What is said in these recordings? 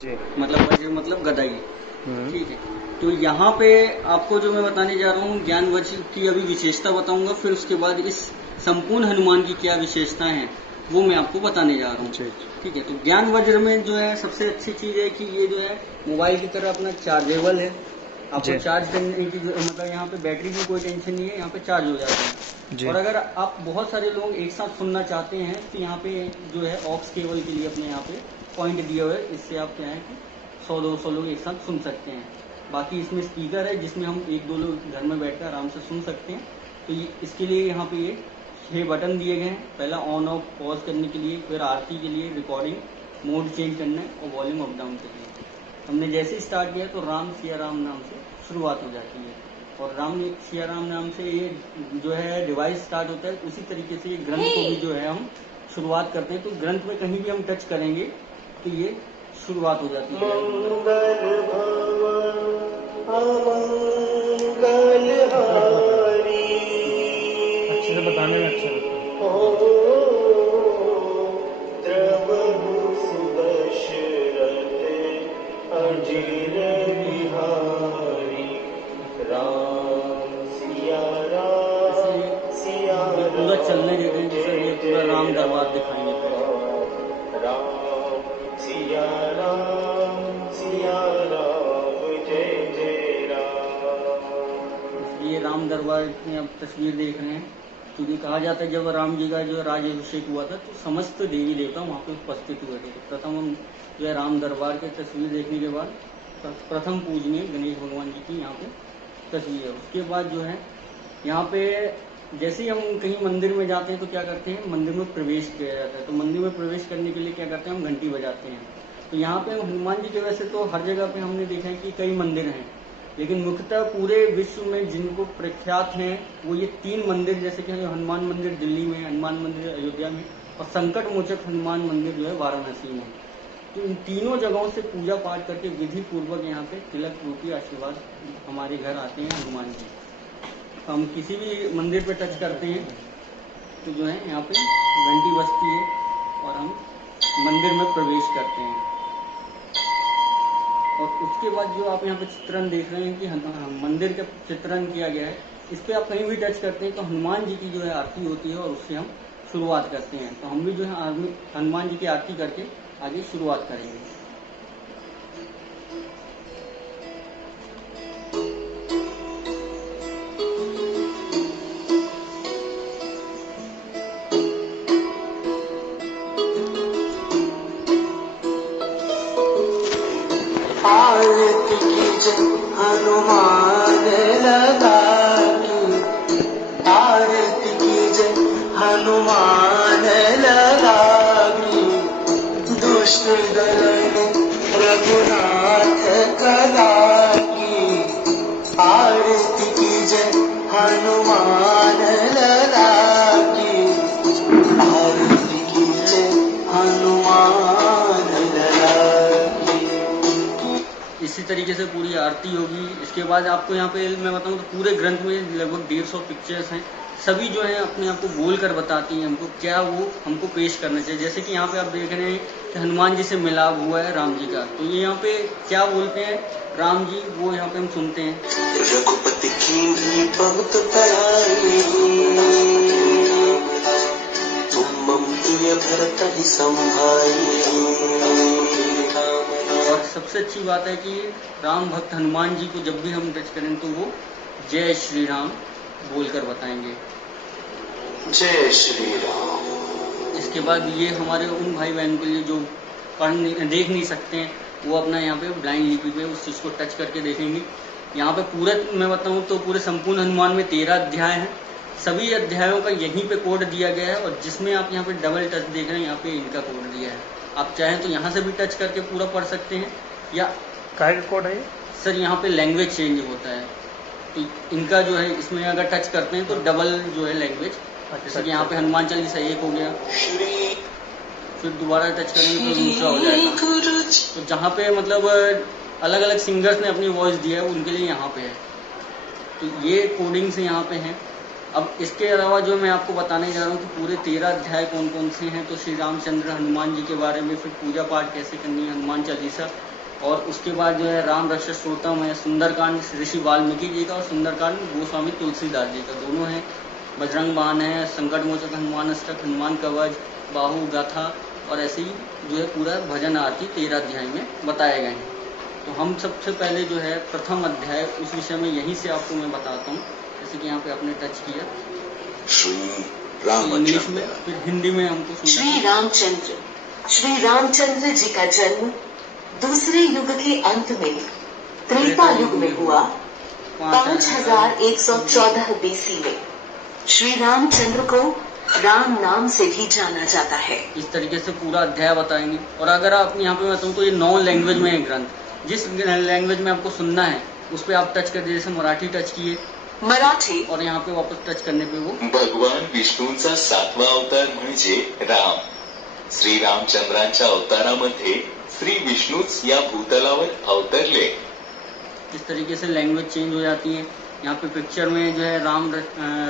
जी। मतलब वज्र मतलब गदाई। ठीक है, तो यहाँ पे आपको जो मैं बताने जा रहा हूँ ज्ञान वज्र की अभी विशेषता बताऊंगा, फिर उसके बाद इस संपूर्ण हनुमान की क्या विशेषताएं हैं वो मैं आपको बताने जा रहा हूँ। ठीक है, तो ज्ञान वज्र में जो है सबसे अच्छी चीज है कि ये जो है मोबाइल की तरह अपना चार्जेबल है। आपको चार्ज करने की मतलब यहाँ पे बैटरी की कोई टेंशन नहीं है, यहाँ पे चार्ज हो जाता है। और अगर आप बहुत सारे लोग एक साथ सुनना चाहते हैं तो यहाँ पे जो है ऑक्स केबल के लिए अपने यहाँ पे पॉइंट दिया हुआ है, इससे आप क्या है कि 100-200 लोग एक साथ सुन सकते हैं। बाकी इसमें स्पीकर है जिसमें हम 1-2 लोग घर में बैठकर आराम से सुन सकते हैं। तो इसके लिए यहाँ पे ये 6 बटन दिए गए हैं। पहला ऑन ऑफ पॉज करने के लिए, फिर आरती के लिए, रिकॉर्डिंग मोड चेंज करना है और वॉल्यूम अप डाउन के लिए। हमने जैसे ही स्टार्ट किया तो राम सिया राम नाम से शुरुआत हो जाती है और राम सिया राम नाम से ये जो है डिवाइस स्टार्ट होता है। उसी तरीके से ये ग्रंथ को भी जो है हम शुरुआत करते हैं। तो ग्रंथ में कहीं भी हम टच करेंगे तो ये शुरुआत हो जाती है। अच्छे से बताने में अच्छा लगता है। पूरा चलने देते हैं, जैसे ये पूरा राम दरबार दिखाएंगे। राम सिया राम जय जय राम। ये राम दरबार में आप तस्वीर देख रहे हैं, क्योंकि कहा जाता है जब राम जी का जो राज्याभिषेक हुआ था तो समस्त देवी देवता वहाँ पे उपस्थित हुए थे। तो प्रथम हम जो है राम दरबार की तस्वीर देखने के बाद प्रथम पूजनीय गणेश भगवान जी की यहाँ पे तस्वीर है। उसके बाद जो है यहाँ पे जैसे ही हम कहीं मंदिर में जाते हैं तो क्या करते हैं, मंदिर में प्रवेश किया जाता है। तो मंदिर में प्रवेश करने के लिए क्या करते हैं, हम घंटी बजाते हैं। तो यहाँ पे हनुमान जी के वैसे तो हर जगह पे हमने देखा है कि कई मंदिर हैं, लेकिन मुख्यतः पूरे विश्व में जिनको प्रख्यात हैं वो ये 3 मंदिर, जैसे कि हनुमान मंदिर दिल्ली में, हनुमान मंदिर अयोध्या में और संकट मोचक हनुमान मंदिर जो है वाराणसी में। तो इन तीनों जगहों से पूजा पाठ करके विधि पूर्वक यहाँ पे तिलक रूपी आशीर्वाद हमारे घर आते हैं हनुमान जी। हम किसी भी मंदिर पे टच करते हैं तो जो है यहाँ पे घंटी बजती है और हम मंदिर में प्रवेश करते हैं। और उसके बाद जो आप यहाँ पे चित्रण देख रहे हैं कि मंदिर का चित्रण किया गया है, इस पे आप कहीं भी टच करते हैं तो हनुमान जी की जो है आरती होती है और उससे हम शुरुआत करते हैं। तो हम भी जो है हनुमान जी की आरती करके आगे शुरुआत करेंगे। आरती कीजिए हनुमान लगा की, आरती कीजिए हनुमान लगा की, दुष्ट दलन रघुनाथ कला की, आरती कीजिए हनुमान लगा की, आरती कीजिए हनुमान लगा की। इसी तरीके से पूरी आरती होगी। इसके बाद आपको यहाँ पे मैं बताऊँ तो पूरे ग्रंथ में लगभग 150 पिक्चर्स हैं। सभी जो है अपने आप को बोल कर बताती हैं हमको क्या वो हमको पेश करना चाहिए। जैसे कि यहाँ पे आप देख रहे हैं कि हनुमान जी से मिलाप हुआ है राम जी का, तो ये यहाँ पे क्या बोलते हैं राम जी, वो यहाँ पे हम सुनते हैं। रघुपति की बहुत बड़ाई, तुम मम प्रिय भरत ही संभाई। और सबसे अच्छी बात है कि राम भक्त हनुमान जी को जब भी हम टच करें तो वो जय श्री राम बोलकर बताएंगे। जय श्री राम। इसके बाद ये हमारे उन भाई बहन के लिए जो देख नहीं सकते हैं, वो अपना यहाँ पे ब्लाइंड लिपि पे उस चीज को टच करके देखेंगे। यहाँ पे पूरा मैं बताऊँ तो पूरे संपूर्ण हनुमान में 13 अध्याय हैं। सभी अध्यायों का यहीं पे कोड दिया गया है और जिसमें आप यहाँ पे डबल टच देख रहे हैं, यहाँ पे इनका कोड दिया है। आप चाहें तो यहाँ से भी टच करके पूरा पढ़ सकते हैं, या काय का कोड है ये? सर यहाँ पे लैंग्वेज चेंज होता है, तो इनका जो है इसमें अगर टच करते हैं तो डबल जो है लैंग्वेज, जैसे कि यहाँ पे हनुमान चालीसा 1 हो गया, फिर दोबारा टच करेंगे तो दूसरा हो जाएगा। तो जहाँ पे मतलब अलग अलग सिंगर्स ने अपनी वॉइस दिया है उनके लिए यहाँ पे है। तो ये कोडिंग्स यहाँ पे हैं। अब इसके अलावा जो मैं आपको बताने जा रहा हूँ कि पूरे 13 अध्याय कौन कौन से हैं, तो श्री रामचंद्र हनुमान जी के बारे में, फिर पूजा पाठ कैसे करनी है, हनुमान चालीसा, और उसके बाद जो है राम रक्षा स्तोत्रम है, सुंदरकांड ऋषि वाल्मीकि जी का और सुंदरकांड गोस्वामी तुलसीदास जी का, दोनों है। बजरंग बाण है, संकट मोचक हनुमान अष्टक, हनुमान कवच, बाहु गाथा और ऐसे ही जो है पूरा भजन आरती 13 अध्याय में बताए गए हैं। तो हम सबसे पहले जो है प्रथम अध्याय उस विषय में यहीं से आपको मैं बताता हूँ। जैसे कि यहाँ पे आपने टच किया श्री इंग्लिश में, फिर हिंदी में हमको सुनना। श्री रामचंद्र जी का जन्म दूसरे युग के अंत में त्रेता युग में हुआ 5114 बीसी में। श्री रामचंद्र को राम नाम से भी जाना जाता है। इस तरीके से पूरा अध्याय बताएंगे। और अगर आप यहाँ पे बताऊँ तो ये 9 लैंग्वेज में है ग्रंथ। जिस लैंग्वेज में आपको सुनना है उस पर आप टच कर दीजिए। जैसे मराठी टच किए, मराठी, और यहाँ पे वापस टच करने पे वो भगवान विष्णूंचा 7वा अवतार म्हणजे राम. श्री रामचंद्रांच्या अवतारामध्ये श्री विष्णूच या भूतलावर अवतरले. इस तरीके से लैंग्वेज चेंज हो जाती है। यहाँ पे पिक्चर में जो है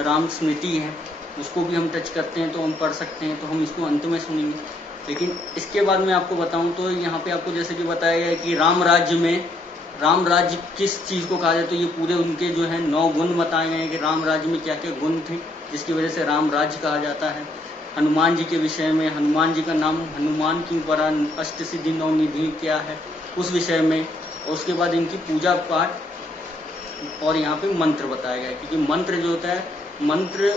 राम स्मृति है, उसको भी हम टच करते हैं तो हम पढ़ सकते हैं। तो हम इसको अंत में सुनेंगे। लेकिन इसके बाद मैं आपको बताऊं तो यहाँ पे आपको जैसे कि बताया गया है कि राम राज्य किस चीज को कहा जाए, तो ये पूरे उनके जो है 9 गुण बताए गए हैं कि राम राज्य में क्या क्या गुण थे जिसकी वजह से राम राज्य कहा जाता है। हनुमान जी के विषय में, हनुमान जी का नाम हनुमान क्यों पड़ा, अष्ट सिद्धि 9 निधि क्या है उस विषय में, और उसके बाद इनकी पूजा पाठ और यहाँ पे मंत्र बताया गया है। क्योंकि मंत्र जो होता है, मंत्र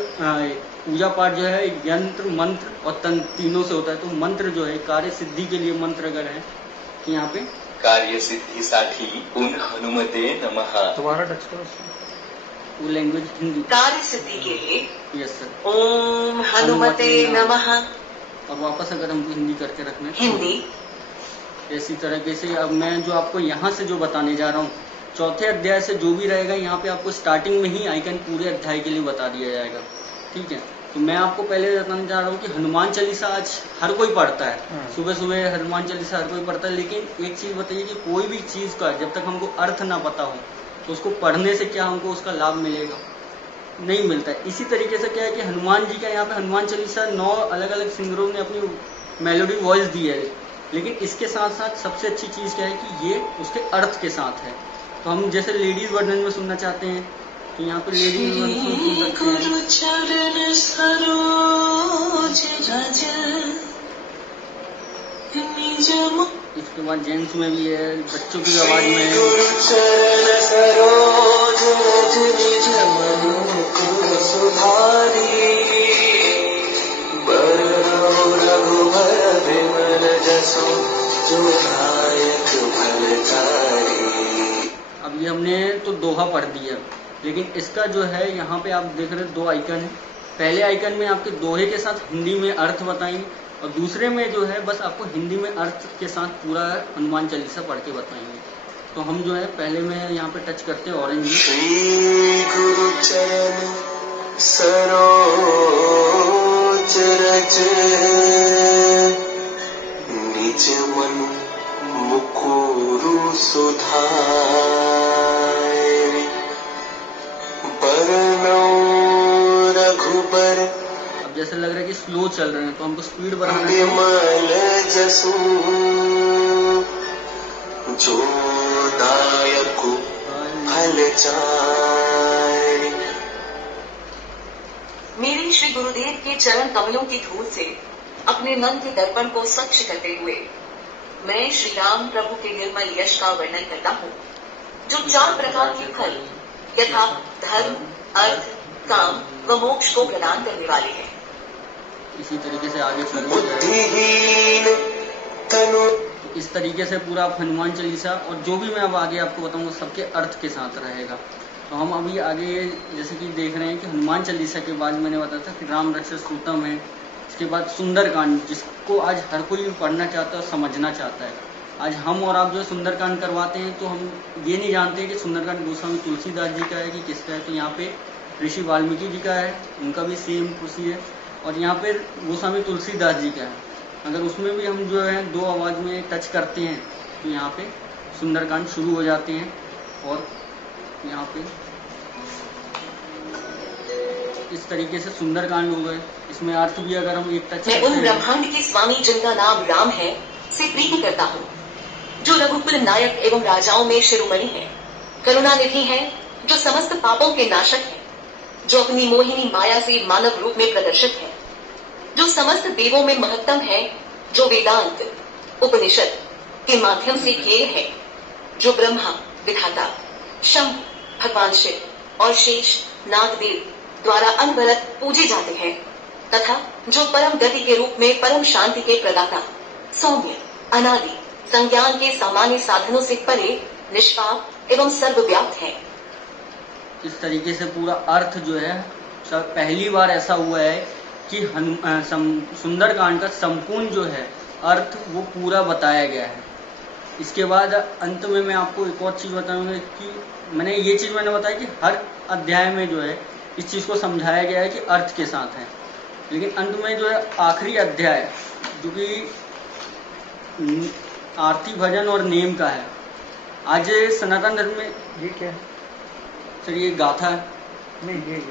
पूजा पाठ जो है यंत्र मंत्र और तंत्र तीनों से होता है। तो मंत्र जो है कार्य सिद्धि के लिए मंत्र अगर है तो यहाँ पे कार्यसिद्धीसाठी पुन हनुमते नमः. दोबारा टच करो। वो लैंग्वेज हिंदी। कार्य सिद्धि के लिए यस सर। ओम हनुमते नमः। और वापस अगर हमको हिंदी करके रखना है हिंदी। इसी तरीके से अब मैं जो आपको यहाँ से जो बताने जा रहा हूँ, चौथे अध्याय से जो भी रहेगा यहाँ पे आपको स्टार्टिंग में ही आइकन पूरे अध्याय के लिए बता दिया जाएगा। ठीक है, तो मैं आपको पहले बताना चाह रहा हूँ कि हनुमान चालीसा आज हर कोई पढ़ता है। सुबह सुबह हनुमान चालीसा हर कोई पढ़ता है। लेकिन एक चीज बताइए कि कोई भी चीज का जब तक हमको अर्थ ना पता हो तो उसको पढ़ने से क्या हमको उसका लाभ मिलेगा, नहीं मिलता है। इसी तरीके से क्या है कि हनुमान जी का यहाँ पे हनुमान चालीसा 9 अलग अलग सिंगरों ने अपनी मेलोडी वॉइस दी है। लेकिन इसके साथ साथ सबसे अच्छी चीज क्या है कि ये उसके अर्थ के साथ है। तो हम जैसे लेडीज वर्जन में सुनना चाहते हैं तो यहाँ पे लेडीज वर्जन सुन सकते हैं। इसके बाद जेंट्स में भी है, बच्चों की आवाज में है। अब ये हमने तो दोहा पढ़ दिया, लेकिन इसका जो है यहाँ पे आप देख रहे 2 आइकन है। पहले आइकन में आपके दोहे के साथ हिंदी में अर्थ बताएंगे और दूसरे में जो है बस आपको हिंदी में अर्थ के साथ पूरा हनुमान चालीसा पढ़ के बताएंगे। तो हम जो है पहले में यहाँ पे टच करते हैं ऑरेंज में। श्री गुरु चरण सरोज रज निज मन मुकुरु सुधारि बरनौ रघुबर। अब जैसे लग रहा है कि स्लो चल रहे हैं तो हमको स्पीड बढ़ाना है। विमल जसु जो दायक फल चारि। मेरे श्री गुरुदेव के चरण कमलों की धूल से अपने मन के दर्पण को स्वच्छ करते हुए मैं श्री राम प्रभु के निर्मल यश का वर्णन करता हूँ, जो 4 प्रकार के फल यथा धर्म, अर्थ, काम व मोक्ष को प्रदान करने वाले हैं। इसी तरीके से आगे चल बुद्धिहीन तनु। इस तरीके से पूरा आप हनुमान चालीसा और जो भी मैं अब आगे आपको बताऊंगा सबके अर्थ के साथ रहेगा। तो हम अभी आगे जैसे कि देख रहे हैं कि हनुमान चालीसा के बाद मैंने बताया था कि राम रक्षा स्तोत्रम है। इसके बाद सुंदरकांड, जिसको आज हर कोई पढ़ना चाहता है और समझना चाहता है। आज हम और आप जो सुंदरकांड करवाते हैं तो हम ये नहीं जानते कि सुंदरकांड गोस्वामी तुलसीदास जी का है कि किसका है। तो यहाँ पे ऋषि वाल्मीकि जी का है, उनका भी सेम खुशी है। और यहाँ पे गोस्वामी तुलसीदास जी का है। अगर उसमें भी हम जो है 2 आवाज में टच करते हैं तो यहाँ पे सुंदरकांड शुरू हो जाते हैं। और यहाँ पे इस तरीके से सुंदरकांड हो गए। इसमें अर्थ भी अगर हम एक टच मैं उन ब्रह्मांड के स्वामी जिनका नाम राम है से प्रीति करता हूँ। जो रघुकुल नायक एवं राजाओं में शिरोमणि है, करुणानिधि है, जो समस्त पापों के नाशक है, जो अपनी मोहिनी माया से मानव रूप में प्रदर्शित है, जो समस्त देवों में महत्तम है, जो वेदांत उपनिषद के माध्यम से ध्येय है, जो ब्रह्मा विधाता शंभ भगवान शिव और शेष नागदेव द्वारा अनवरत पूजे जाते हैं, तथा जो परम गति के रूप में परम शांति के प्रदाता सौम्य अनादि संज्ञान के सामान्य साधनों से परे निष्पाप एवं सर्वव्याप्त है। इस तरीके से पूरा अर्थ जो है पहली बार ऐसा हुआ है कि सुंदरकांड का संपूर्ण जो है अर्थ वो पूरा बताया गया है। इसके बाद अंत में मैं आपको एक और चीज बताऊंगा कि मैंने बताया कि हर अध्याय में जो है इस चीज को समझाया गया है कि अर्थ के साथ है, लेकिन अंत में जो है आखिरी अध्याय जो कि आरती भजन और नेम का है। आज सनातन धर्म में ये क्या है? सर ये गाथा है। नहीं,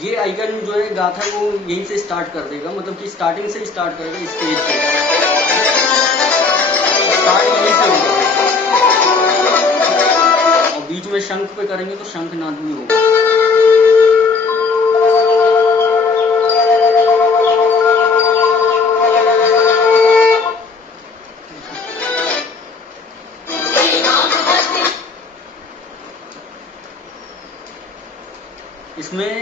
ये आइकन जो है गाथा वो यहीं से स्टार्ट कर देगा, मतलब कि स्टार्टिंग से स्टार्ट करेगा स्टेज पे, स्टार्ट यहीं से होगा और बीच में शंख पे करेंगे तो शंखनाद भी होगा। इसमें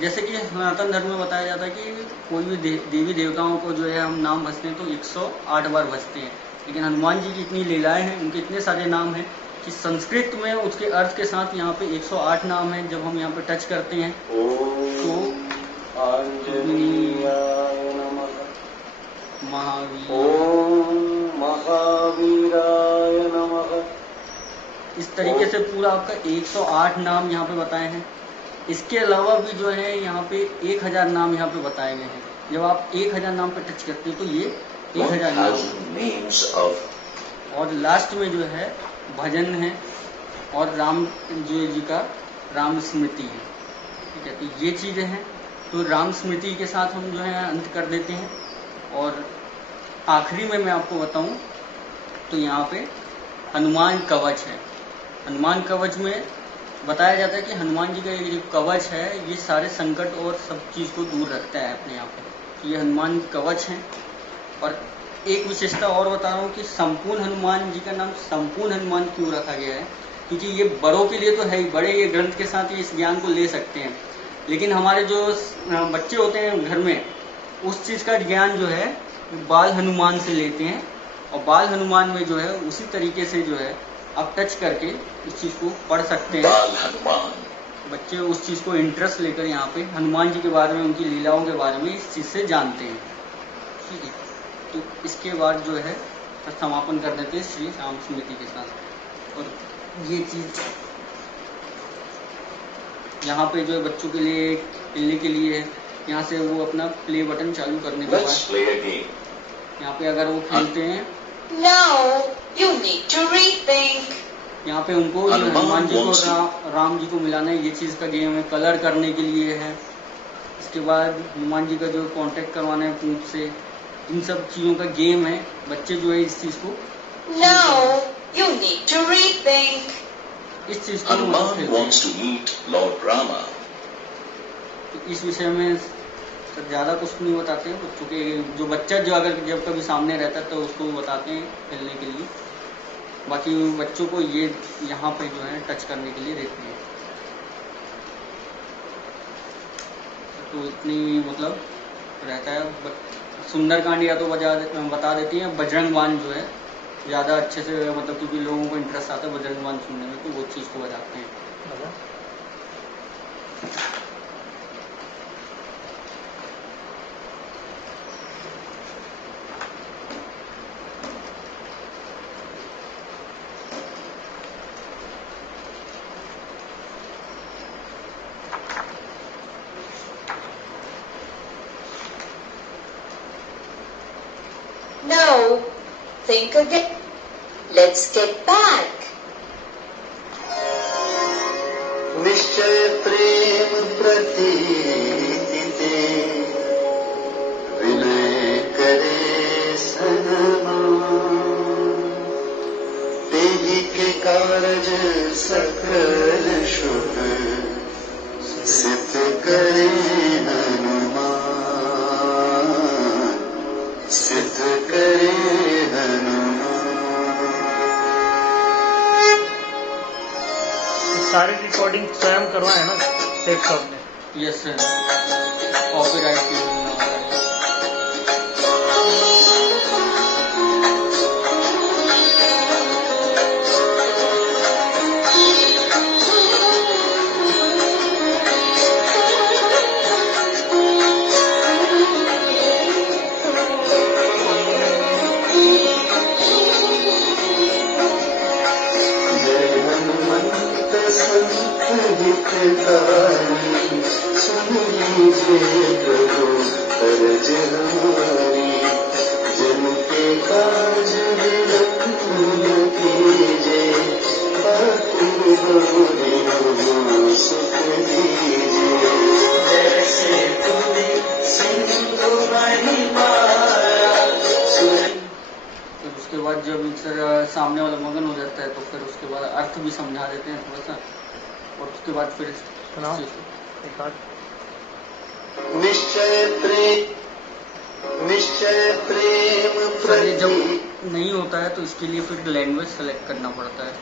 जैसे कि सनातन धर्म में बताया जाता है कि कोई भी देवी देवताओं को जो है हम नाम भजते हैं तो 108 बार भजते हैं, लेकिन हनुमान जी की इतनी लीलाएं हैं, उनके इतने सारे नाम हैं कि संस्कृत में उसके अर्थ के साथ यहाँ पे 108 नाम हैं। जब हम यहाँ पे टच करते हैं तो महावीराय नमः, इस तरीके से पूरा आपका 108 नाम यहाँ पे बताए हैं। इसके अलावा भी जो है यहाँ पे 1000 नाम यहाँ पे बताए गए हैं। जब आप 1000 नाम पे टच करते हैं तो ये 1000 नाम, और लास्ट में जो है भजन है और राम जी का राम स्मृति है। ठीक है, तो ये चीजें हैं। तो राम स्मृति के साथ हम जो है अंत कर देते हैं। और आखिरी में मैं आपको बताऊं तो यहाँ पे हनुमान कवच है। हनुमान कवच में बताया जाता है कि हनुमान जी का ये जो कवच है ये सारे संकट और सब चीज को दूर रखता है अपने यहाँ पे। तो ये हनुमान कवच है। और एक विशेषता और बता रहा हूँ कि संपूर्ण हनुमान जी का नाम संपूर्ण हनुमान क्यों रखा गया है, क्योंकि ये बड़ों के लिए तो है ही, बड़े ये ग्रंथ के साथ ही इस ज्ञान को ले सकते हैं, लेकिन हमारे जो बच्चे होते हैं घर में उस चीज का ज्ञान जो है बाल हनुमान से लेते हैं। और बाल हनुमान में जो है उसी तरीके से जो है आप टच करके इस चीज को पढ़ सकते हैं। बाल हनुमान बच्चे उस चीज को इंटरेस्ट लेकर यहाँ पे हनुमान जी के बारे में, उनकी लीलाओं के बारे में इस चीज से जानते हैं। ठीक है, तो इसके बाद जो है समापन कर देते हैं श्री राम स्मृति के साथ। और ये चीज यहाँ पे जो है बच्चों के लिए खेलने के लिए है। यहाँ से वो अपना प्ले बटन चालू करने के बाद यहाँ पे अगर वो खेलते हैं Now you need to rethink. यहाँ पे उनको जो हनुमान जी को राम जी को मिलाना है, ये चीज का गेम है। कलर करने के लिए है। इसके बाद हनुमान जी का जो कांटेक्ट करवाना है पूंछ से, इन सब चीजों का गेम है। बच्चे जो है इस चीज को Now you need to rethink. इस चीज को Hanuman wants to meet Lord Rama. इस विषय में ज्यादा कुछ नहीं बताते हैं बच्चों के। जो बच्चा जो अगर जब कभी सामने रहता है तो उसको बताते हैं खेलने के लिए। बाकी बच्चों को ये यहाँ पे जो है टच करने के लिए देते हैं। तो इतनी मतलब रहता है। सुंदरकांड या तो बता देती है। बजरंग बाण जो है ज्यादा अच्छे से, मतलब क्योंकि लोगों को इंटरेस्ट आता है बजरंग बाण सुनने में, तो वो चीज को बताते हैं। No, think again. Let's get back. निश्चय प्रेम प्रतीति ते विनय करे सनमा, कारज सकल शुभ सिद्ध करे हनुमान, सिद्ध करे हनुमान। सारी रिकॉर्डिंग स्वयं करवाए ना सेट शॉप में? यस सर, कॉपीराइट की सुन लीजिए प्रभु अर्ज हमारी, जन के काज विलंब कीजिए, आतुर बहुरियों सुख दीजिए। जैसे तुझे सिंधु बनी माया। फिर उसके बाद जब सर सामने वाला मगन हो जाता है तो फिर उसके बाद अर्थ भी समझा देते हैं थोड़ा सा, और उसके बाद फिर सुनाओ एक आध। निश्चय प्रेम सर ये जब प्रति नहीं होता है तो इसके लिए फिर लैंग्वेज सेलेक्ट करना पड़ता है।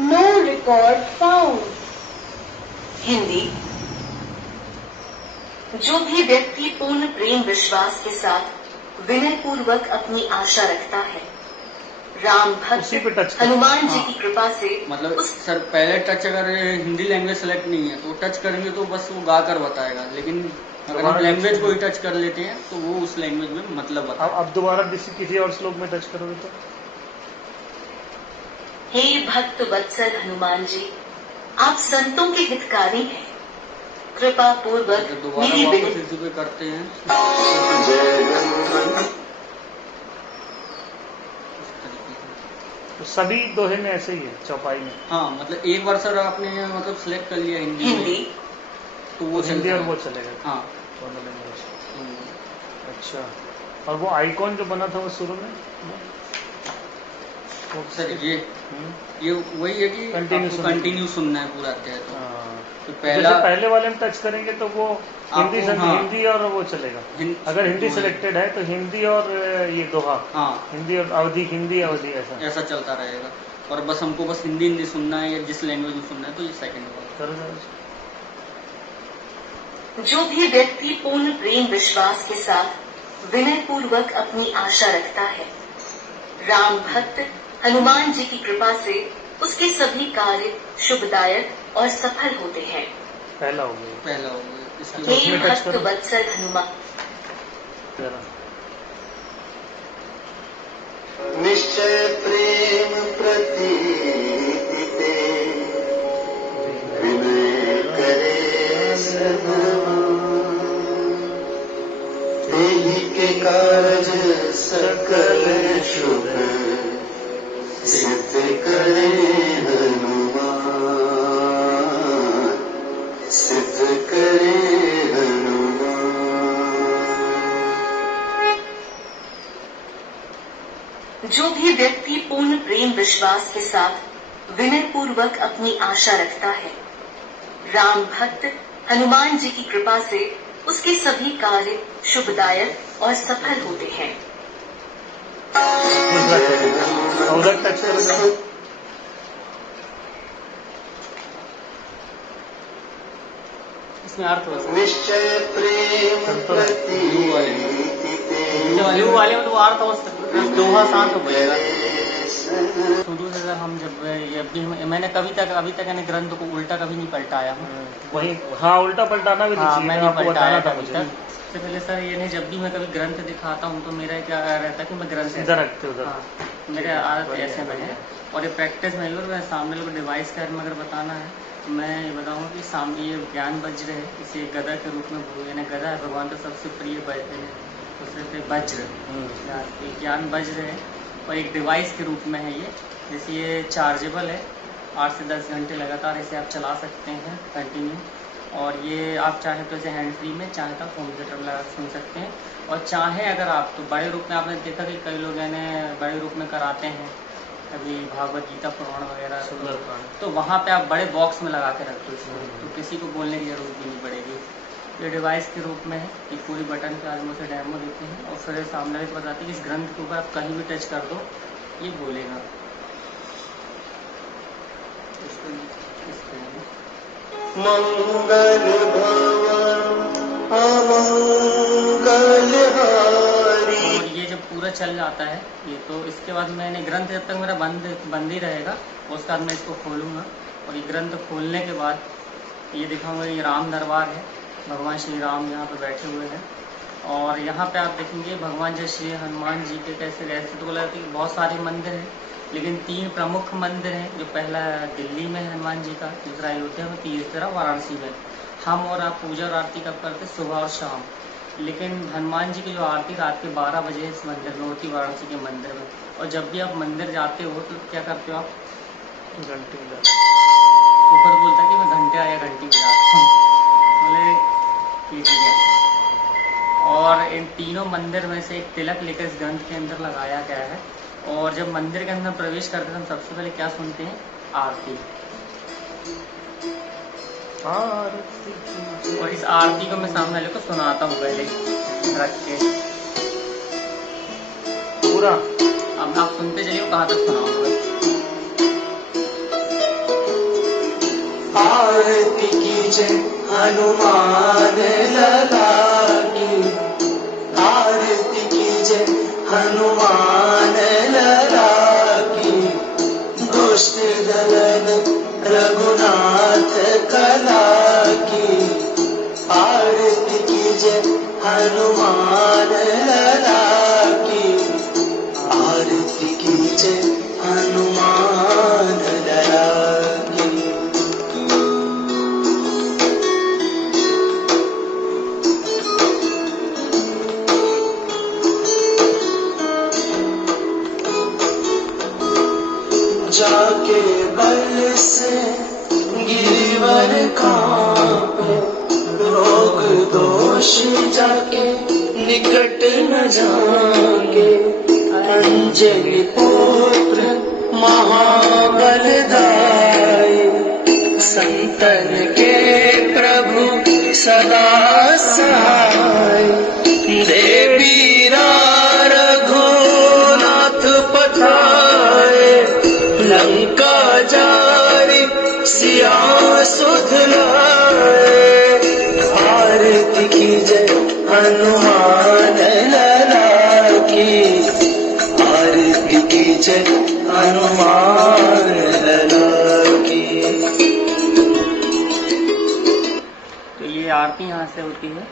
No record found. हिंदी। जो भी व्यक्ति पूर्ण प्रेम विश्वास के साथ विनय पूर्वक अपनी आशा रखता है, राम उसी पे भक्त टच कर। हनुमान जी हाँ। की कृपा से मतलब उस सर पहले टच अगर हिंदी लैंग्वेज सेलेक्ट नहीं है तो टच करेंगे तो बस वो गा कर बताएगा, लेकिन अगर हम दोबारा लैंग्वेज touch को ही टच कर लेते हैं तो वो उस लैंग्वेज में मतलब बताएगा। अब दोबारा किसी और श्लोक में टच करोगे तो? हे भक्त वत्सल हनुमान जी, आप संतों के हितकारी हैं, कृपा पूर्वक अगर दोबारा मेरी वापस विनती। इसी पे करते हैं तो सभी दोहे में ऐसे ही है चौपाई में? हाँ, मतलब एक बार सर आपने मतलब सिलेक्ट कर लिया हिंदी हिंदी। में तो वो हिंदी और चलता वो है। चलेगा हाँ। दोनों लैंग्वेज। अच्छा, और वो आइकॉन जो बना था वो शुरू में वो सर ये वही है कि कंटिन्यू सुनना है पूरा अध्याय तो। तो पहले वाले में टच करेंगे तो वो हिंदी हाँ। हिंदी और वो चलेगा। अगर हिंदी सिलेक्टेड है तो हिंदी और ये दोहा, हाँ हिंदी और अवधि, हिंदी अवधि, ऐसा चलता रहेगा। और बस हमको बस हिंदी सुनना है या जिस लैंग्वेज में सुनना है तो ये सेकंड होगा। जो भी व्यक्ति पूर्ण प्रेम विश्वास के साथ विनय पूर्वक अपनी आशा रखता है, राम भक्त हनुमान जी की कृपा से उसके सभी कार्य शुभदायक और सफल होते हैं। पहला हो गया। इसके अच्छा, हे उसमें टच भक्त करो। वत्सल हनुमान। निश्चय प्रेम प्रतीति विनय करे सनमान, तेहि के कारज सकल शुभ सिद्ध करे हनुमान, सिद्ध करे हनुमान। जो भी व्यक्ति पूर्ण प्रेम विश्वास के साथ विनय पूर्वक अपनी आशा रखता है, राम भक्त हनुमान जी की कृपा से उसके सभी कार्य शुभदायक और सफल होते हैं। उधर टच करोगे। इसमें अर्थ हो निश्चय प्रेम प्रतीति वाले में तो अर्थ दोहा शांत हो गएगा। शुरू से सर हम जब भी मैंने अभी तक यानी ग्रंथ को उल्टा कभी नहीं पलटाया हूँ। वही, हाँ, उल्टा पलटाना भी नहीं चाहिए। मैंने आपको पलटाया बताना था अभी मुझे। तक। सबसे पहले सर ये नहीं, जब भी मैं कभी ग्रंथ दिखाता हूँ तो मेरा क्या रहता है कि मैं ग्रंथ इधर रखते उधर। हाँ, मेरे आदत ऐसे में है। और ये प्रैक्टिस में मैं सामने लोग डिवाइस का अगर बताना है तो मैं ये बताऊँगा कि सामने ये ज्ञान वज्र है, इसे गदा के रूप में यानी गदा है भगवान का सबसे प्रिय वज्र, ज्ञान वज्र है। और एक डिवाइस के रूप में है ये, जैसे ये चार्जेबल है, 8 से 10 घंटे लगातार इसे आप चला सकते हैं कंटिन्यू। और ये आप चाहे तो इसे हैंड फ्री में, चाहे तो होम थिएटर लगा सुन सकते हैं। और चाहे अगर आप तो बड़े रूप में, आपने देखा कि कई लोग इन्हें बड़े रूप में कराते हैं, अभी भागवत गीता पुराण वगैरह, तो वहाँ पे आप बड़े बॉक्स में लगा के रख दो इसको, तो किसी को बोलने की जरूरत भी नहीं पड़ेगी। ये डिवाइस के रूप में है, ये पूरी बटन के आजमों से डेमो देते हैं और फिर सामने भी बताते हैं कि इस ग्रंथ के ऊपर आप कहीं भी टच कर दो ये बोलेगा। मंगल भवन अमंगल हारी। और ये जब पूरा चल जाता है ये, तो इसके बाद मैंने ग्रंथ जब तक मेरा बंद ही रहेगा, उसके बाद मैं इसको खोलूंगा और ये ग्रंथ खोलने के बाद ये दिखाऊंगा। ये राम दरबार है, भगवान श्री राम यहाँ पे बैठे हुए हैं और यहाँ पे आप देखेंगे भगवान जय श्री हनुमान जी के कैसे कैसे, तो बोला जाता है कि बहुत सारे मंदिर हैं, लेकिन 3 प्रमुख मंदिर हैं। जो पहला दिल्ली में हनुमान जी का, दूसरा अयोध्या में, तीसरा वाराणसी में। हम और आप पूजा और आरती कब करते, सुबह और शाम, लेकिन हनुमान जी की जो आरती रात के 12 बजे इस मंदिर में होती, वाराणसी के मंदिर में। और जब भी आप मंदिर जाते हो तो क्या करते हो आप, घंटे ऊपर बोलता है कि मैं घंटे या घंटी बजाता हूँ, बोले ठीक है। और इन तीनों मंदिर में से एक तिलक लेकर इस ग्रंथ के अंदर लगाया गया है। और जब मंदिर के अंदर प्रवेश करते हैं हम सबसे पहले क्या सुनते हैं, आरती। और इस आरती को मैं सामने वाले को सुनाता हूँ पहले रख के पूरा। अब आप सुनते चलिए कहाँ तक सुनाऊंगा। आरती की जय हनुमान लला की, आरती की जय हनुमान लला की, दुष्ट दलन रघुनाथ कला की, आरती की जय हनुमान लला की, आरती की जय हनुमान लला की। जाके बल से गिरिवर कांपे, रोग दोष जाके निकट न जाके, अंजलि पुत्र महाबलदाई, संतन के प्रभु सदा सहाय, देवी रघुनाथ पठाए, लंका जारी सिया सुध लाए, आरती की जय हनुमान लला की, आरती की जय हनुमान लला की। तो ये आरती यहाँ से होती है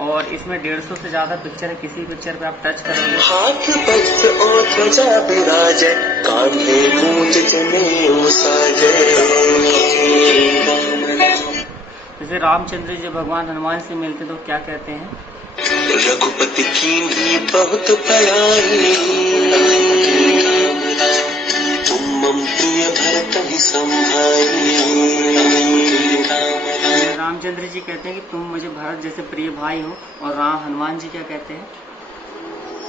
और इसमें 150 से ज्यादा पिक्चर है। किसी पिक्चर पे आप टच करोगे, हाथ पक्ष और ध्वजा विराजे, कांधे मूंज जनेऊ साजे। जैसे रामचंद्र जी भगवान हनुमान से मिलते तो क्या कहते हैं, रघुपति कीन्ही बहुत बड़ाई, तुम मम प्रिय भरत ही संभाई। रामचंद्र जी कहते हैं कि तुम मुझे भरत जैसे प्रिय भाई हो, और राम हनुमान जी क्या कहते हैं,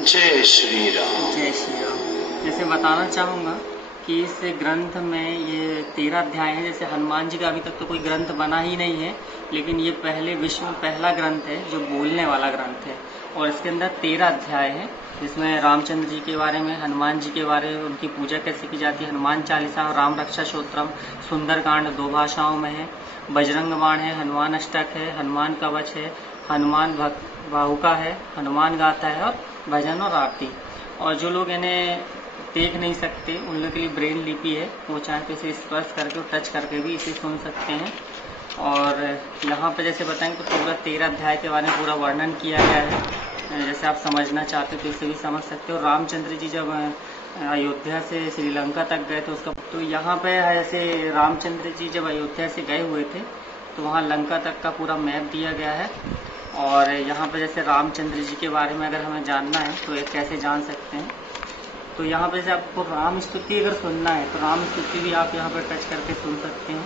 जय श्री राम। जय श्री राम। जैसे बताना चाहूंगा कि इस ग्रंथ में ये 13 अध्याय हैं। जैसे हनुमान जी का अभी तक तो कोई ग्रंथ बना ही नहीं है, लेकिन ये पहले विश्व में पहला ग्रंथ है जो बोलने वाला ग्रंथ है। और इसके अंदर 13 अध्याय हैं, जिसमें रामचंद्र जी के बारे में, हनुमान जी के बारे में, उनकी पूजा कैसे की जाती है, हनुमान चालीसा और राम रक्षा स्तोत्रम, सुंदरकांड 2 भाषाओं में है, बजरंग बाण है, हनुमान अष्टक है, हनुमान कवच है, हनुमान बाहुका है, हनुमान गाथा है, और भजन और आरती। और जो लोग इन्हें देख नहीं सकते उन लोगों के लिए ब्रेन लिपि है, वो चाहे तो इसे स्पर्श करके और टच करके भी इसे सुन सकते हैं। और यहाँ पे जैसे बताएंगे तो पूरा 13 अध्याय के बारे में पूरा वर्णन किया गया है। जैसे आप समझना चाहते हो तो इसे भी समझ सकते हो। रामचंद्र जी जब अयोध्या से श्रीलंका तक गए थे उसका, तो यहाँ पे ऐसे रामचंद्र जी जब अयोध्या से गए हुए थे तो वहाँ लंका तक का पूरा मैप दिया गया है। और यहाँ पे जैसे रामचंद्र जी के बारे में अगर हमें जानना है तो एक कैसे जान सकते हैं, तो यहाँ पे जैसे आपको राम स्तुति अगर सुनना है तो राम स्तुति भी आप यहाँ पर टच करके सुन सकते हैं।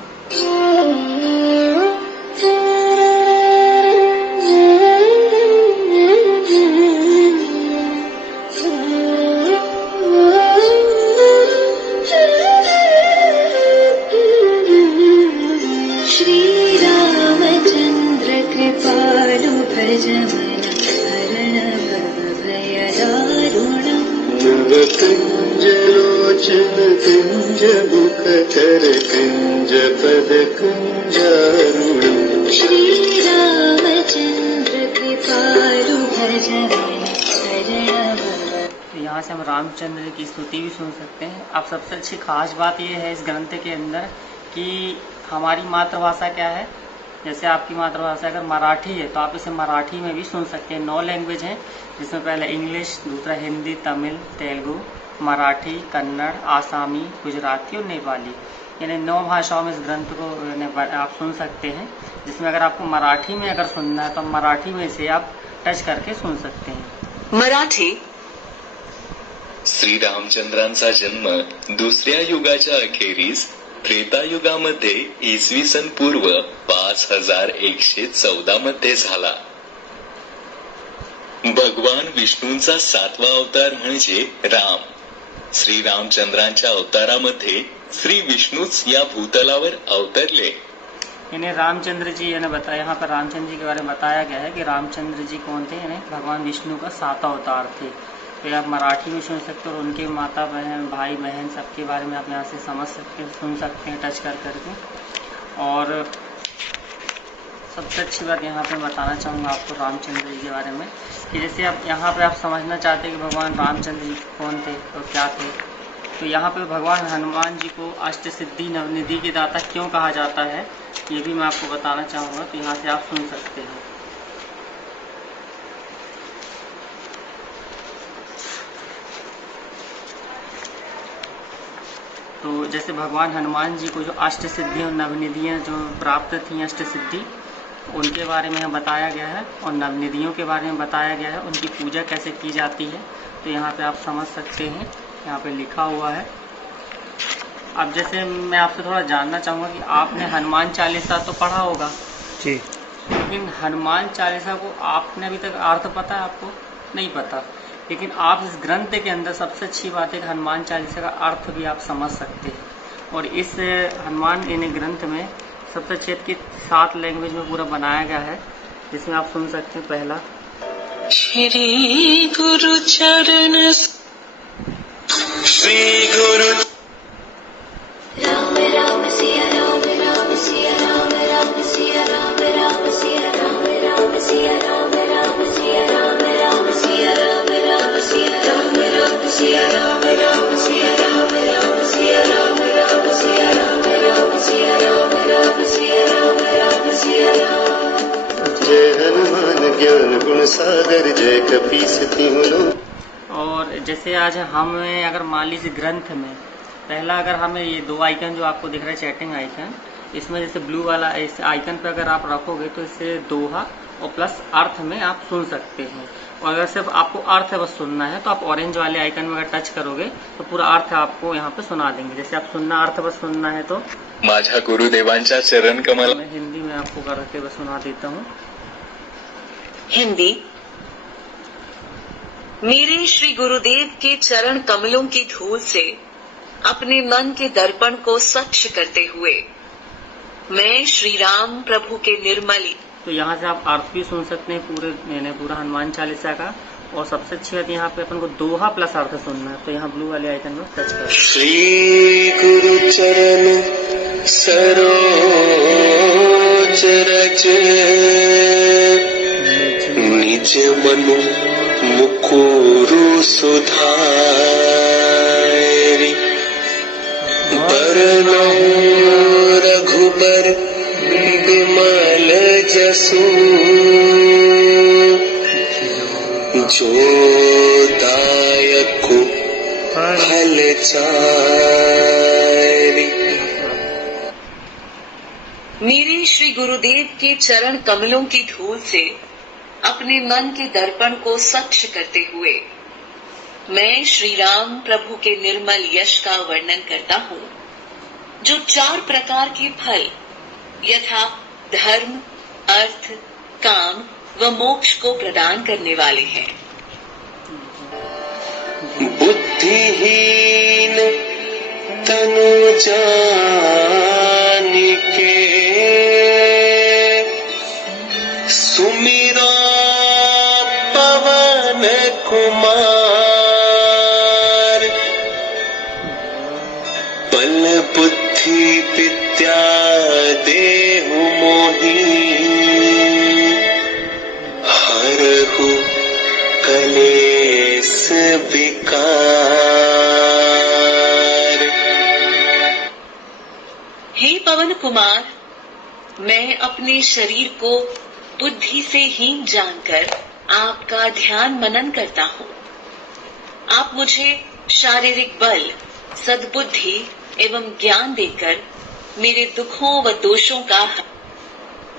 कुंज लोचन कुंज मुखर कुंज पद कुंजारुणम श्री रामचंद्र कृपालु भजन तो यहाँ से हम रामचंद्र की स्तुति भी सुन सकते हैं। अब सबसे अच्छी खास बात यह है इस ग्रंथ के अंदर कि हमारी मातृभाषा क्या है। जैसे आपकी मातृभाषा अगर मराठी है तो आप इसे मराठी में भी सुन सकते हैं। 9 लैंग्वेज हैं, जिसमें पहले इंग्लिश, दूसरा हिंदी, तमिल, तेलुगु, मराठी, कन्नड़, आसामी, गुजराती और नेपाली, यानी 9 भाषाओं में इस ग्रंथ को आप सुन सकते हैं। जिसमें अगर आपको मराठी में अगर सुनना है तो मराठी में इसे आप टच करके सुन सकते हैं। मराठी। श्री रामचंद्रांचा जन्म दुसऱ्या युगाच्या अखेरीस त्रेतायुगामध्ये इसवी सन पूर्व 5114 मध्ये झाला। भगवान विष्णूंचा 7वा अवतार म्हणजे राम। श्री रामचंद्रांच्या अवतारामध्ये श्री विष्णूच या भूतलावर अवतरले। यानी रामचंद्र जी यानी बताया, यहाँ पर रामचंद्र जी के बारे में बताया गया है कि रामचंद्र जी कौन थे, यानी भगवान विष्णु का 7वां अवतार थे। तो आप मराठी में सुन सकते हो और उनके माता बहन, भाई बहन सबके बारे में आप यहाँ से समझ सकते हैं, सुन सकते हैं टच कर करके। और सबसे अच्छी बात यहाँ पे बताना चाहूँगा आपको रामचंद्र जी के बारे में कि जैसे आप यहाँ पे आप समझना चाहते हैं कि भगवान रामचंद्र जी कौन थे और क्या थे, तो यहाँ पे भगवान हनुमान जी को अष्ट सिद्धि नवनिधि के दाता क्यों कहा जाता है ये भी मैं आपको बताना चाहूँगा। तो यहाँ से आप सुन सकते हैं। तो जैसे भगवान हनुमान जी को जो अष्ट सिद्धि और नवनिधियाँ जो प्राप्त थी, अष्ट सिद्धि, उनके बारे में बताया गया है और नवनिधियों के बारे में बताया गया है, उनकी पूजा कैसे की जाती है। तो यहाँ पे आप समझ सकते हैं, यहाँ पे लिखा हुआ है। अब जैसे मैं आपसे थोड़ा जानना चाहूँगा कि आपने हनुमान चालीसा तो पढ़ा होगा जी, लेकिन हनुमान चालीसा को आपने अभी तक अर्थ पता है? आपको नहीं पता, लेकिन आप इस ग्रंथ के अंदर सबसे अच्छी बात है कि हनुमान चालीसा का अर्थ भी आप समझ सकते हैं। और इस हनुमान इन ग्रंथ में सबसे अच्छी बात कि 7 लैंग्वेज में पूरा बनाया गया है, जिसमें आप सुन सकते हैं। पहला श्री गुरु चरण श्री गुरु राम राम सिया राम राम सिया राम राम सिया राम राम सिया राम राम सिया राम राम सिया राम राम सिया राम राम सिया राम राम सिया राम राम सिया राम राम सिया राम राम सिया राम राम सिया राम राम सिया राम राम सिया राम। जय हनुमान ज्ञान गुण सागर जय कपीस तिहु लोक। और जैसे आज हमें अगर मान लीजिए ग्रंथ में पहला अगर हमें ये 2 आइकन जो आपको दिख रहा है चैटिंग आइकन, इसमें जैसे ब्लू वाला इस आइकन पे अगर आप रखोगे तो इससे दोहा और प्लस अर्थ में आप सुन सकते हैं। और अगर सिर्फ आपको अर्थ बस सुनना है तो आप ऑरेंज वाले आइकन में अगर टच करोगे तो पूरा अर्थ आपको यहाँ पे सुना देंगे। जैसे आप सुनना अर्थ बस सुनना है तो माझ्या गुरुदेवांच्या चरण कमल। मैं हिंदी में आपको करके बस सुना देता हूँ। हिंदी। मेरे श्री गुरुदेव के चरण कमलों की धूल से अपने मन के दर्पण को स्वच्छ करते हुए मैं श्री राम प्रभु के निर्मल। तो यहाँ से आप अर्थ भी सुन सकते हैं पूरा हनुमान चालीसा का। और सबसे अच्छी बात यहाँ पे अपन को दोहा प्लस अर्थ सुनना है, तो यहाँ ब्लू वाले आइकन में टच करें। श्री गुरु चरण सरोज रज निज मनु मुकुरु सुधारि बरनहु रघुबर बिमल जसु जो दायकु फल चारि। मेरे श्री गुरुदेव के चरण कमलों की धूल से अपने मन के दर्पण को स्वच्छ करते हुए मैं श्री राम प्रभु के निर्मल यश का वर्णन करता हूँ, जो 4 प्रकार के फल यथा धर्म, अर्थ, काम व मोक्ष को प्रदान करने वाले हैं। बुद्धिहीन तनु जानिके सुमिरो पवन कुमार विद्या देहु मोहि हरहु कलेस विकार। हे पवन कुमार, मैं अपने शरीर को बुद्धि से हीन जानकर आपका ध्यान मनन करता हूँ। आप मुझे शारीरिक बल, सद्बुद्धि एवं ज्ञान देकर मेरे दुखों व दोषों का।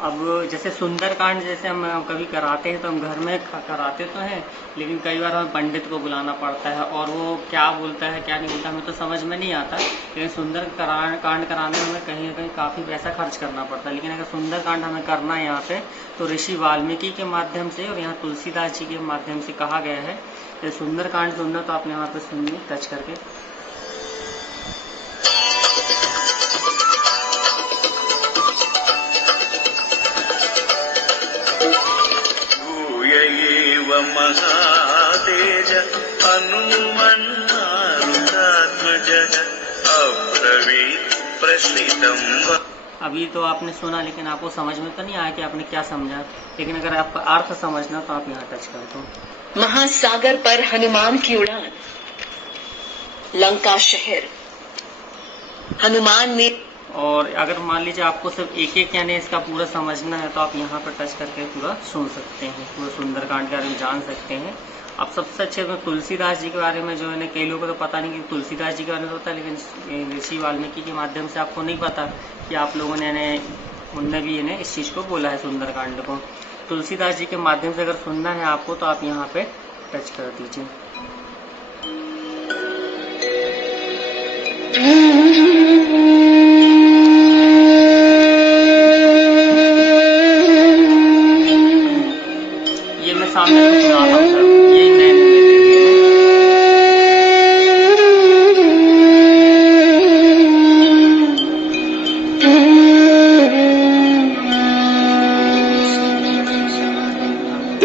अब जैसे सुंदरकांड जैसे हम कभी कराते हैं तो हम घर में कराते तो हैं, लेकिन कई बार हमें पंडित को बुलाना पड़ता है और वो क्या बोलता है क्या नहीं बोलता हमें तो समझ में नहीं आता। लेकिन सुंदरकांड कराने में हमें कहीं ना कहीं काफी पैसा खर्च करना पड़ता है। लेकिन अगर सुंदरकांड हमें करना है यहाँ पे तो ऋषि वाल्मीकि के माध्यम से और यहाँ तुलसीदास जी के माध्यम से कहा गया है। ये सुंदरकांड सुनना तो आप यहाँ पे सुनिए टच करके। महातेज हनुमन्नारुतात्मज अब्रवीत् प्रसीदं। अभी तो आपने सुना लेकिन आपको समझ में तो नहीं आया कि आपने क्या समझा। लेकिन अगर आपका अर्थ समझना तो आप यहाँ टच कर दो। महासागर पर हनुमान की उड़ान, लंका शहर हनुमान ने। और अगर मान लीजिए आपको सिर्फ एक एक यानी इसका पूरा समझना है तो आप यहाँ पर टच करके पूरा सुन सकते हैं, पूरा सुंदरकांड के बारे में जान सकते हैं। अब सबसे अच्छे में तुलसीदास जी के बारे में जो है ना, कई लोगों को तो पता नहीं कि तुलसीदास जी के बारे में होता है, लेकिन ऋषि वाल्मीकि के माध्यम से आपको नहीं पता कि आप लोगों ने उनने भी इस चीज को बोला है सुंदरकांड को। तुलसीदास जी के माध्यम से अगर सुनना है आपको तो आप यहाँ पे टच कर दीजिए। ये मैं सामने सुना रहा हूँ सर, यही मैंने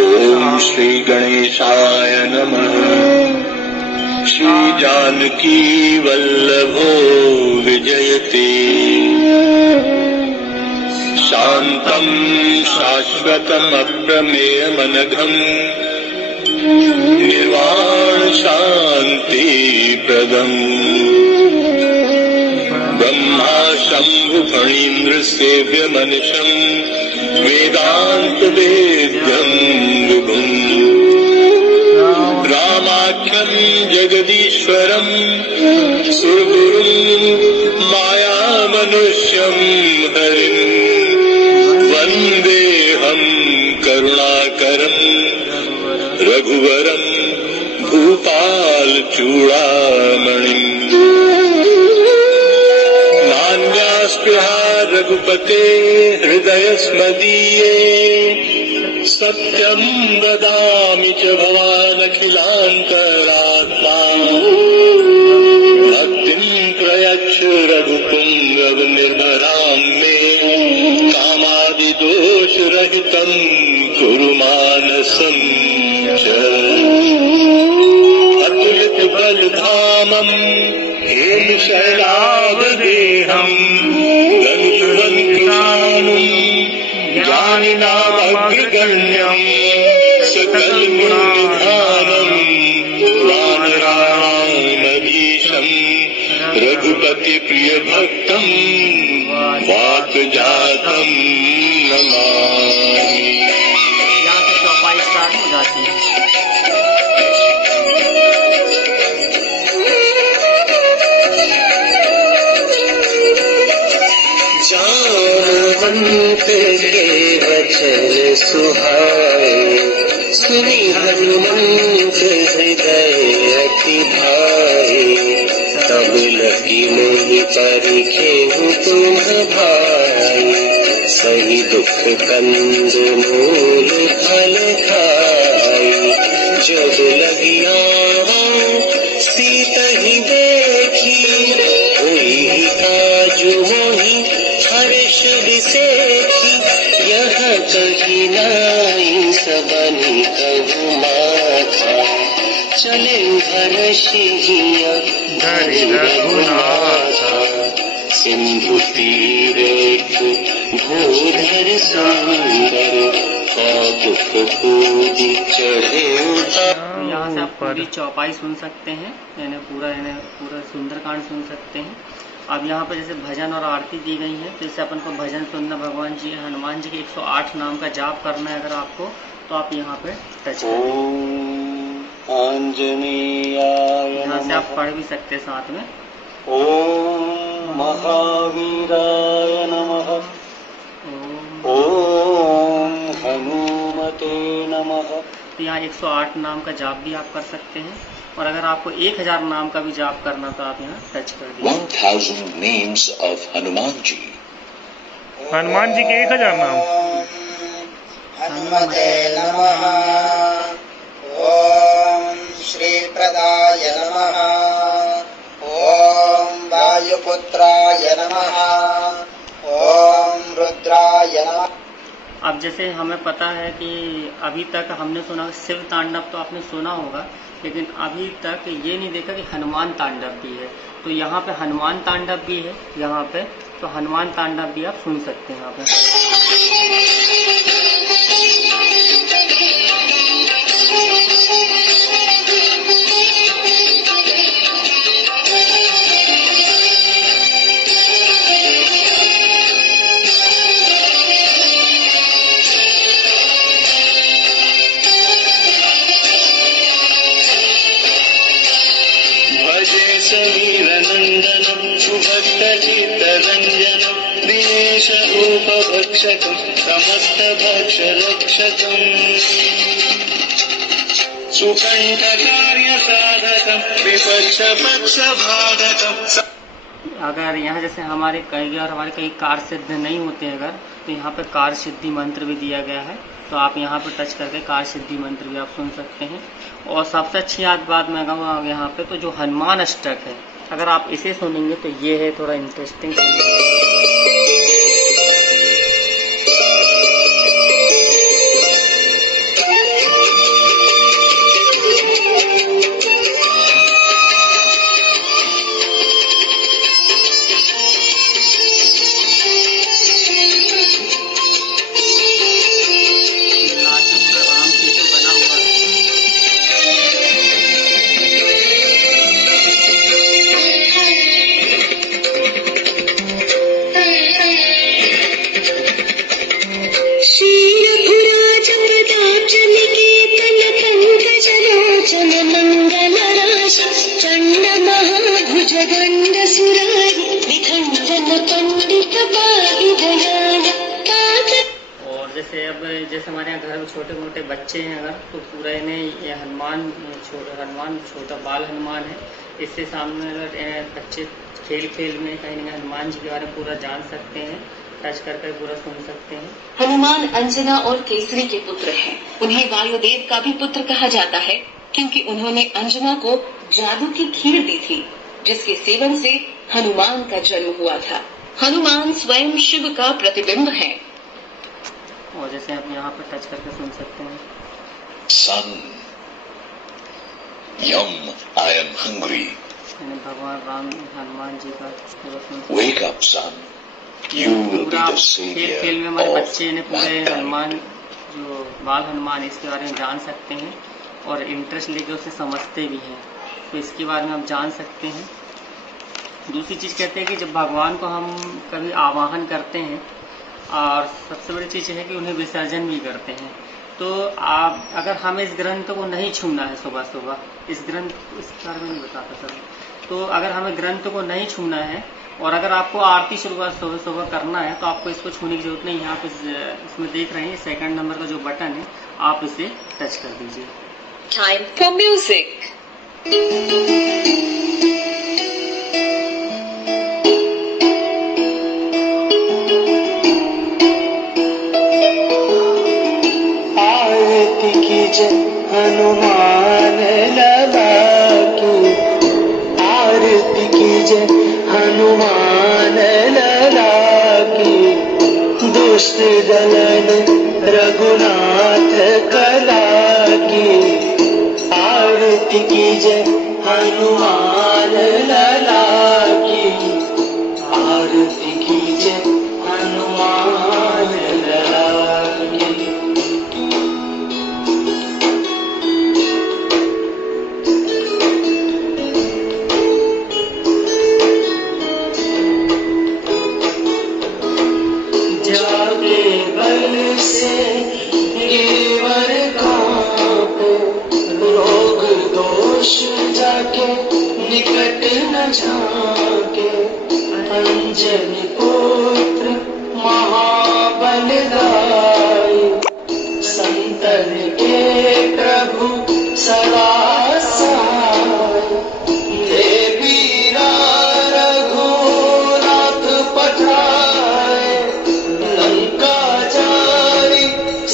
ओम श्री गणेशाय नमः। श्री जानकी वल्लभो विजयते शांतं शाश्वतम् अप्रमेयमनघम् निर्वाण शांति प्रदम्। ब्रह्मा शंभु फणीन्द्र सेव्य मनिषम् वेदांत वेद्यम् विभुम्। रामाख्यम् जगदीश्वरम् सुरगुरुम् मायामनुष्यम् हरिम् वन्देऽहम् करुणाकरम् रघुवरम् भूपालचूडामणिम्। नान्यास्पृहा रघुपते हृदयस्मदीये सत्यम् वदामि च भवानखिलान्तरात्मा। भक्तिम् प्रयच्छ रघुपुङ्गव निर्भराम् मे कामादिदोषरहितम् कुरु मानसम् च। अतुलित बलधामम् हेमशैलावदेहम् रघुवंशनानुम् ज्ञानिनामग्रगण्यम् सकलगुणनिधानम् वानराणामधीशम् रघुपति प्रिय भक्तम् वाक्जातम् नमामि। यहाँ से चौपाई स्टार्ट हो जाती है। जानवंत के वचन सुहाए सुनी हनुमंत हृदय अति भाए। तब लगी मोहि परिखे तुम भाई सही दुख कंद मूल फल खाई। जब लगिया सीता ही देखी हुई काजू मोहि हर्ष दिसेखी। यह कही नाई सबनि कहु माथा चले हर्षिया धरि रघुनाथा। सिंधु तीरेख भूधर सुंदर कौतुक पूज चढ़े तो यहाँ से आप पूरी चौपाई सुन सकते हैं, यानी पूरा सुंदरकांड सुन सकते हैं। अब यहाँ पर जैसे भजन और आरती दी गई है, तो इससे अपन को भजन सुनना, भगवान जी हनुमान जी के 108 नाम का जाप करना है अगर आपको, तो आप यहाँ पे टच करें। आंजनेयाय यहाँ से आप पढ़ भी सकते हैं साथ में। ओम महावीराय नमः। ओम हनुमते नमः। तो यहाँ 108 नाम का जाप भी आप कर सकते हैं, और अगर आपको 1000 नाम का भी जाप करना तो आप यहाँ टच कर दीजिए। 1000 names of Hanuman ji. Hanuman ji के 1000 नाम। हनुमते नमः। ओम श्री प्रदाय नमः। ओम वायुपुत्राय नमः। ओम रुद्राय नमः। अब जैसे हमें पता है कि अभी तक हमने सुना शिव तांडव तो आपने सुना होगा, लेकिन अभी तक ये नहीं देखा कि हनुमान तांडव भी है। तो यहाँ पे हनुमान तांडव भी है यहाँ पे, तो हनुमान तांडव भी आप सुन सकते हैं यहाँ पे। भजे समीर नंदनम सुभक्त चित्तरंजनम दिनेश रूप भक्षकम समस्त भक्ष रक्षकम सुकंठ कार्य साधकम विपक्ष पक्ष भागकम। अगर यहाँ जैसे हमारे कई कार्य सिद्ध नहीं होते अगर, तो यहाँ पे कार्य सिद्धि मंत्र भी दिया गया है, तो आप यहाँ पे टच करके कार्य सिद्धि मंत्र भी आप सुन सकते हैं। और सबसे अच्छी बात मैं कहूँगा यहाँ पे तो जो हनुमान अष्टक है, अगर आप इसे सुनेंगे तो ये है थोड़ा इंटरेस्टिंग। जैसे हमारे यहाँ घर में छोटे मोटे बच्चे हैं अगर, तो पूरा इन्हें ये हनुमान छोटा बाल हनुमान है, इससे सामने अगर बच्चे खेल में कहीं ना कहीं हनुमान जी के बारे में पूरा जान सकते हैं, टच करके पूरा सुन सकते हैं। हनुमान अंजना और केसरी के पुत्र हैं। उन्हें वायुदेव का भी पुत्र कहा जाता है, क्योंकि उन्होंने अंजना को जादू की खीर दी थी, जिसके सेवन से हनुमान का जन्म हुआ था। हनुमान स्वयं शिव का प्रतिबिंब है। और जैसे आप यहाँ पर टच करके सुन सकते हैं। Son, yum, I am hungry. भगवान राम हनुमान जी का Wake up, son. You will be the savior खेल में हमारे of बच्चे ने पूरे mankind. हनुमान जो बाल हनुमान इसके बारे में जान सकते हैं और इंटरेस्ट लेके उसे समझते भी हैं, तो इसके बारे में आप जान सकते हैं। दूसरी चीज कहते हैं कि जब भगवान को हम कभी आवाहन करते हैं, और सबसे बड़ी चीज है कि उन्हें विसर्जन भी करते हैं, तो आप अगर हमें इस ग्रंथ को नहीं छूना है सुबह इस बारे में नहीं बताता सर, तो अगर हमें ग्रंथ को नहीं छूना है और अगर आपको आरती सुबह करना है, तो आपको इसको छूने की जरूरत नहीं है। आप इसमें देख रहे हैं 2nd नंबर का जो बटन है, आप इसे टच कर दीजिए। Time for music. आरती कीजिए हनुमान लला की, आरती कीजिए हनुमान लला की, दुष्ट दलन रघुनाथ कला की, आरती कीजिए हनुमान लला की, आरती झांके अंजनी पुत्र महाबलदाई संतन के प्रभु सदा सहाय देवी रघुनाथ पठाए लंका जारी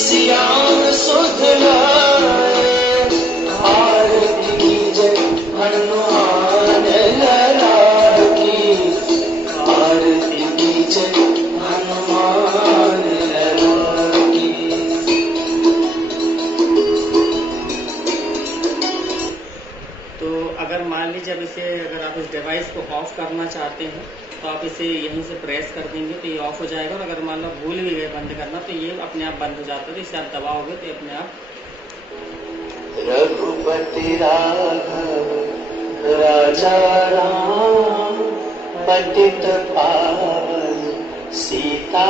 सियाम सुध लाए आरती की जय हनुमान लला की आरती की जय हनुमान लला की। तो अगर मान लीजिए अब इसे अगर आप इस डिवाइस को ऑफ करना चाहते हैं तो आप इसे यहीं से प्रेस कर देंगे तो ये ऑफ हो जाएगा, और अगर मान लो भूल भी गए बंद करना तो ये अपने आप बंद हो जाता है। तो इसे आप दबाओगे तो ये अपने आप रघुपति राघव राजा राम पतित पावन सीता